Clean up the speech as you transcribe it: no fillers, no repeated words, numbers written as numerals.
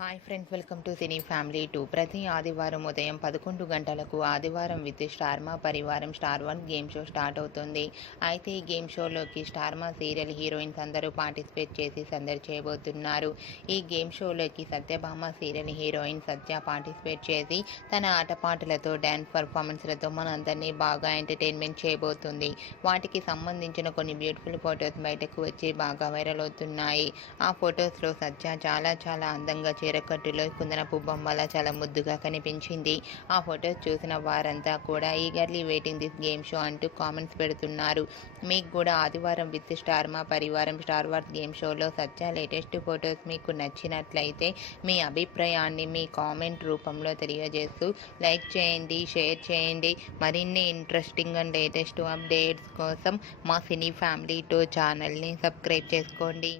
Hi friends, welcome to cine family 2. ప్రతి ఆదివారం ఉదయం 11 గంటలకు ఆదివారం విత్ స్టార్మా పరివారం స్టార్ 1 గేమ్ షో స్టార్ట్ అవుతుంది. అయితే ఈ గేమ్ షోలోకి స్టార్మా సీరియల్ హీరోయిన్స్ అందరూ పార్టిసిపేట్ చేసి సందడి చేయబోతున్నారు. ఈ గేమ్ షోలోకి సత్యభామ సీరియల్ హీరోయిన్ సత్య పార్టిసిపేట్ చేసి తన ఆటపాటలతో డ్యాన్స్ పర్ఫార్మెన్స్లతో మనందరినీ బాగా ఎంటర్టైన్మెంట్ చేయబోతుంది. వాటికి సంబంధించిన కొన్ని బ్యూటిఫుల్ ఫొటోస్ బయటకు వచ్చి బాగా వైరల్ అవుతున్నాయి. ఆ ఫొటోస్లో సత్య చాలా అందంగా చీరకట్టులో కుందనపు బొమ్మలా చాలా ముద్దుగా కనిపించింది. ఆ ఫొటోస్ చూసిన వారంతా కూడా eagerly waiting this game show అంటూ కామెంట్స్ పెడుతున్నారు. మీకు కూడా ఆదివారం విత్ స్టార్మా పరివారం స్టార్ వార్స్ గేమ్ షోలో సత్య లేటెస్ట్ ఫొటోస్ మీకు నచ్చినట్లయితే మీ అభిప్రాయాన్ని మీ కామెంట్ రూపంలో తెలియజేస్తూ లైక్ చేయండి, షేర్ చేయండి. మరిన్ని ఇంట్రెస్టింగ్ అండ్ లేటెస్ట్ అప్డేట్స్ కోసం మా సినీ ఫ్యామిలీ 2 ఛానల్ని సబ్స్క్రైబ్ చేసుకోండి.